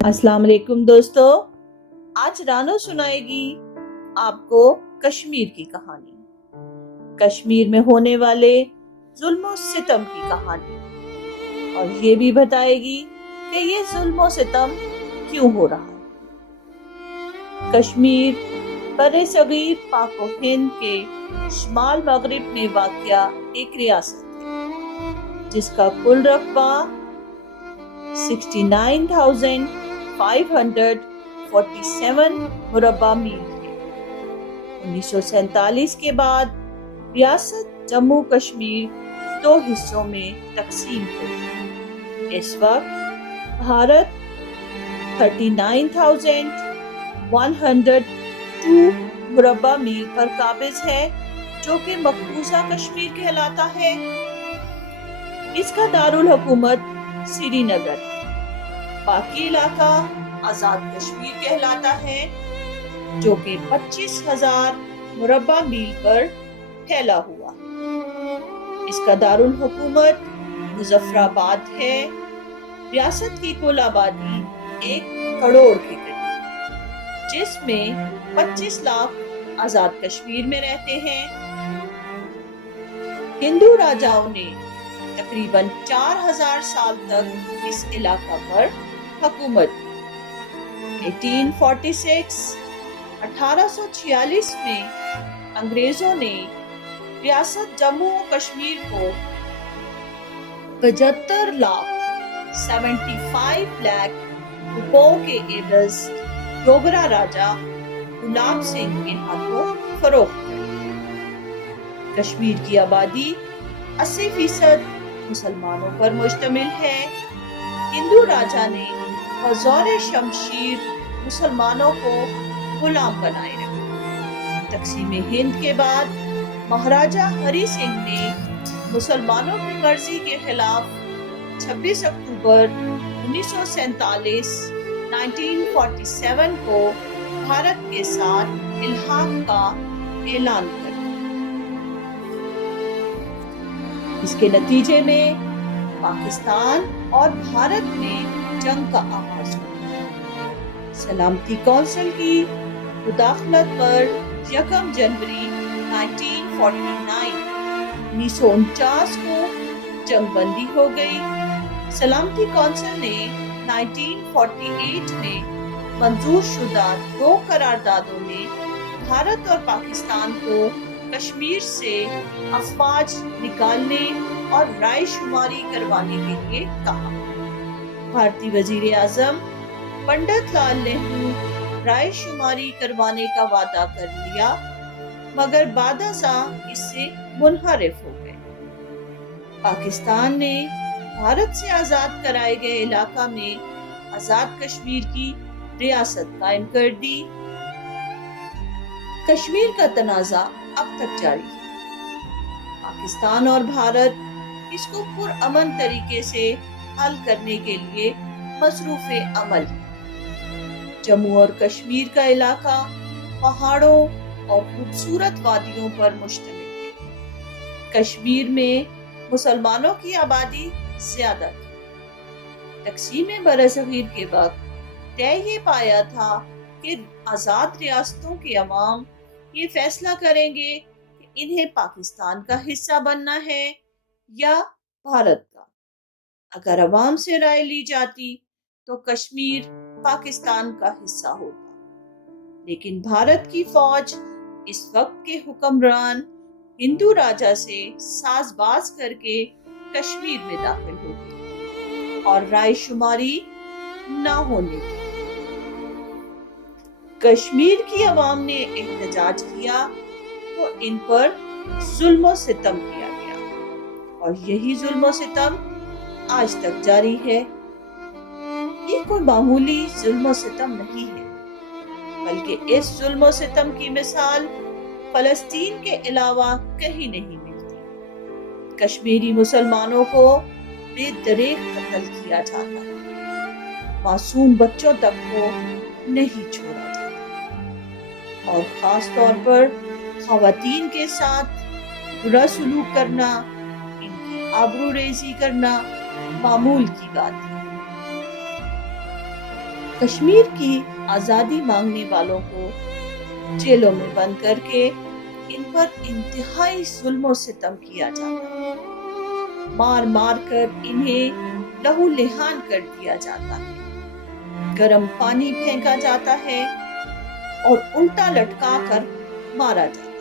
अस्सलाम वालेकुम दोस्तों। आज रानो सुनाएगी आपको कश्मीर की कहानी, कश्मीर में होने वाले जुल्म सितम की कहानी, और ये भी बताएगी कि ये जुल्म सितम क्यों हो रहा है। कश्मीर बरे सगीर पाक और हिंद के शुमाल मगरिब में वाक़या एक रियासत है जिसका कुल रकबा 69,547 मुरब्बा मील है। 1947 के बाद रियासत जम्मू कश्मीर दो हिस्सों में तकसीम हुई। इस वक्त भारत 39,102 मुरब्बा मील पर काबिज है, जो कि मकबूजा कश्मीर कहलाता है। इसका दारुल हुकूमत श्रीनगर, बाकी इलाका आजाद कश्मीर कहलाता है, जो कि 25,000 मुरब्बा मील पर फैला हुआ है। इसका दारुल हुकूमत मुजफ्फराबाद है। रियासत की कुल आबादी 1 करोड़ के करीब, जिसमें 25 लाख आजाद कश्मीर में रहते हैं। हिंदू राजाओं ने तकरीबन 4,000 साल तक इस इलाका पर हुकूमत की। 1846 में अंग्रेजों ने रियासत जम्मू और कश्मीर को 75 लाख रुपयों के एवज डोगरा राजा गुलाब सिंह के हाथों फरोख्त कर। कश्मीर की आबादी 80% मुसलमानों पर मुश्तमिल है। हिंदू राजा ने बज़ौर शमशीर मुसलमानों को गुलाम बनाए रखा। तक़सीम हिंद के बाद महाराजा हरी सिंह ने मुसलमानों की मर्जी के खिलाफ 26 अक्टूबर 1947 को भारत के साथ इल्हाक का ऐलान कर। इसके नतीजे में पाकिस्तान और भारत में जंग का आगाज हुआ। सलामती कौंसिल की मुदाखलत पर 1 जनवरी 1949 को जंगबंदी हो गई। सलामती कौंसिल ने 1948 में मंजूर शुदा 2 करारदादों में भारत और पाकिस्तान को कश्मीर से अफवाज निकालने और राय शुमारी करवाने के लिए कहा। भारतीय वजीर आजम पंडित लाल नेहरू राय शुमारी करवाने का वादा कर लिया, मगर बादशाह इससे मुनहरिफ हो गए। पाकिस्तान ने भारत से आजाद कराए गए इलाका में आजाद कश्मीर की रियासत कायम कर दी। कश्मीर का तनाज़ा अब तक जारी है। पाकिस्तान और भारत इसको पुरअमन तरीके से हल करने के लिए मसरूफ़े अमल है। जम्मू और कश्मीर का इलाका पहाड़ों और खूबसूरत वादियों पर मुश्तमिल है। कश्मीर में मुसलमानों की आबादी ज्यादा थी। तक़सीम बरसगीर के वक्त तय ये पाया था कि आज़ाद रियासतों के अवाम ये फैसला करेंगे कि इन्हें पाकिस्तान का हिस्सा बनना है या भारत का। अगर अवाम से राय ली जाती तो कश्मीर पाकिस्तान का हिस्सा होता, लेकिन भारत की फौज इस वक्त के हुक्मरान हिंदू राजा से साज़बाज करके कश्मीर में दाखिल हो गई और राय शुमारी न होने दी। कश्मीर की आवाम ने एहतजाज किया तो इन पर जुल्म सितम किया गया, और यही जुल्म सितम आज तक जारी है। ये कोई मामूली जुल्म सितम नहीं है, बल्कि इस जुल्म सितम की मिसाल फलस्तीन के अलावा कहीं नहीं मिलती। कश्मीरी मुसलमानों को बेदरेक कत्ल किया जाता है, मासूम बच्चों तक को नहीं छोड़ा जाता, और खास तौर पर खवातीन के साथ बुरा सलूक करना, इनकी आबरूरेज़ी करना मामूल की बात है। کشمیر کی آزادی مانگنے والوں کو جیلوں میں بند کر کے ان پر انتہائی ظلم و ستم کیا جاتا ہے، مار مار کر انہیں لہو لہان کر دیا جاتا ہے، گرم پانی پھینکا جاتا ہے اور الٹا لٹکا کر مارا جاتا ہے،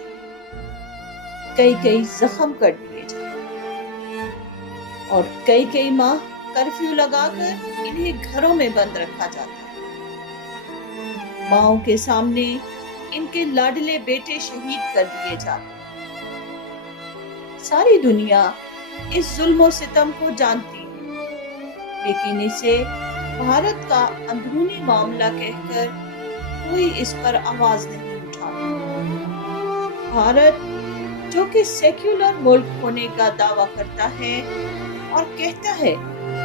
کئی کئی زخم کر دیے جاتے ہیں اور کئی ماہ کرفیو لگا کر انہیں گھروں میں بند رکھا جاتا ہے۔ ماؤں کے سامنے ان کے لاڈلے بیٹے شہید کر دیے جاتے ہیں۔ ساری دنیا اس ظلم و ستم کو جانتی ہے، لیکن اسے بھارت کا اندرونی معاملہ کہہ کر کوئی اس پر آواز نہیں اٹھاتا۔ بھارت جو کہ سیکولر ملک ہونے کا دعویٰ کرتا ہے اور کہتا ہے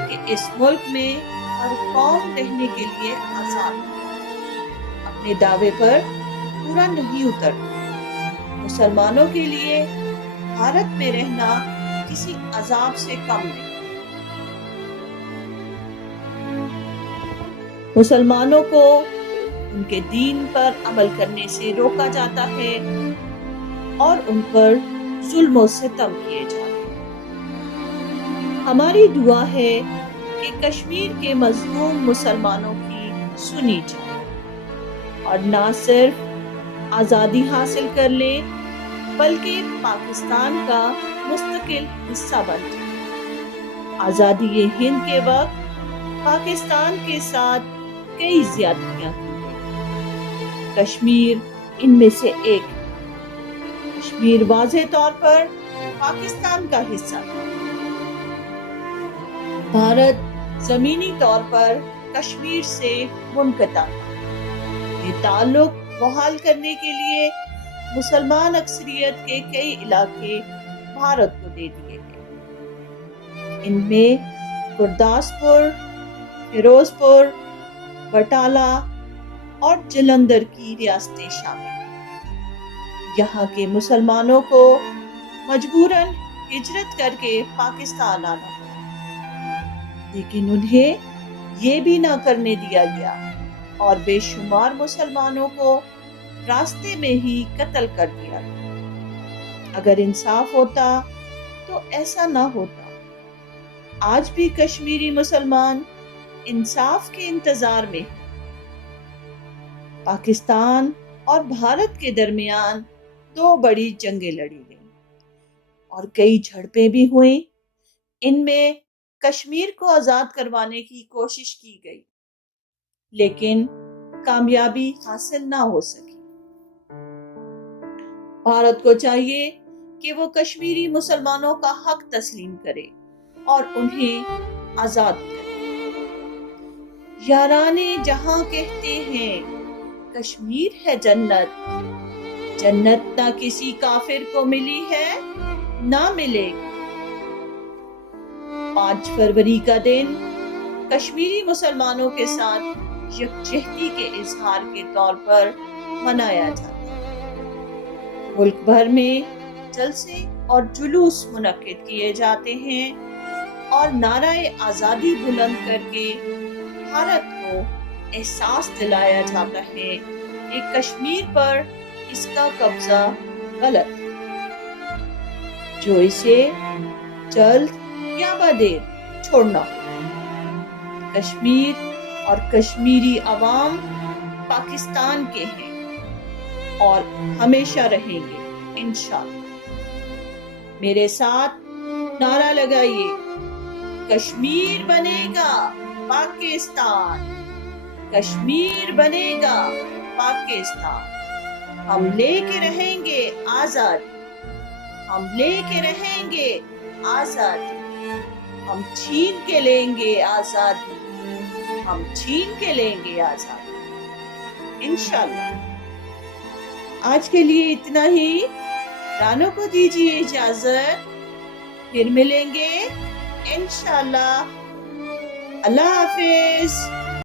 کہ اس ملک میں ہر قوم رہنے کے لیے آزاد ہے، اپنے دعوے پر پورا نہیں اترتا۔ مسلمانوں کے لیے بھارت میں رہنا کسی عذاب سے کم نہیں۔ مسلمانوں کو ان کے دین پر عمل کرنے سے روکا جاتا ہے اور ان پر ظلم و ستم کیے جاتے ہیں۔ ہماری دعا ہے کہ کشمیر کے مظلوم مسلمانوں کی سنی جائے اور نہ صرف آزادی حاصل کر لے بلکہ پاکستان کا مستقل حصہ بن جائے۔ آزادی ہند کے وقت پاکستان کے ساتھ کئی زیادتیاں کی گئیں، کشمیر ان میں سے ایک ہے۔ کشمیر واضح طور پر پاکستان کا حصہ تھا۔ بھارت زمینی طور پر کشمیر سے منقطع تھا۔ یہ تعلق بحال کرنے کے لیے مسلمان اکثریت کے کئی علاقے بھارت کو دے دیے گئے۔ ان میں گرداسپور، فیروز پور، بٹالہ اور جلندر کی ریاستیں شامل ہیں۔ یہاں کے مسلمانوں کو مجبوراً ہجرت کر کے پاکستان آنا پڑا، لیکن انہیں یہ بھی نہ کرنے دیا گیا اور بے شمار مسلمانوں کو راستے میں ہی قتل کر دیا گیا۔ اگر انصاف ہوتا تو ایسا نہ ہوتا۔ آج بھی کشمیری مسلمان انصاف کے انتظار میں ہیں۔ پاکستان اور بھارت کے درمیان 2 بڑی جنگیں لڑی گئیں اور کئی جھڑپیں بھی ہوئیں۔ ان میں کشمیر کو آزاد کروانے کی کوشش کی گئی، لیکن کامیابی حاصل نہ ہو سکی۔ بھارت کو چاہیے کہ وہ کشمیری مسلمانوں کا حق تسلیم کرے اور انہیں آزاد کرے۔ یاران جہاں کہتے ہیں کشمیر ہے جنت، جنت نہ کسی کافر کو ملی ہے نہ ملے گی۔ 5 فروری کا دن کشمیری مسلمانوں کے ساتھ یکجہتی کے اظہار کے طور پر منایا جاتا ہے۔ ملک بھر میں جلسے اور جلوس منعقد کیے جاتے ہیں اور نعرہ آزادی بلند کر کے بھارت کو احساس دلایا جاتا ہے کہ کشمیر پر اس کا قبضہ غلط ہے، جو اسے جلد یا بدیر چھوڑنا ہوگا۔ کشمیر اور کشمیری عوام پاکستان کے ہیں اور ہمیشہ رہیں گے انشاءاللہ۔ میرے ساتھ نعرہ لگائیے، کشمیر بنے گا پاکستان، کشمیر بنے گا پاکستان۔ ہم لے کے رہیں گے آزادی، ہم لے کے رہیں گے آزادی، ہم چھین کے لیں گے آزادی، ہم چھین کے لیں گے آزادی انشاءاللہ۔ آج کے لیے اتنا ہی، رانو کو دیجیے اجازت، پھر ملیں گے انشاءاللہ۔ اللہ حافظ۔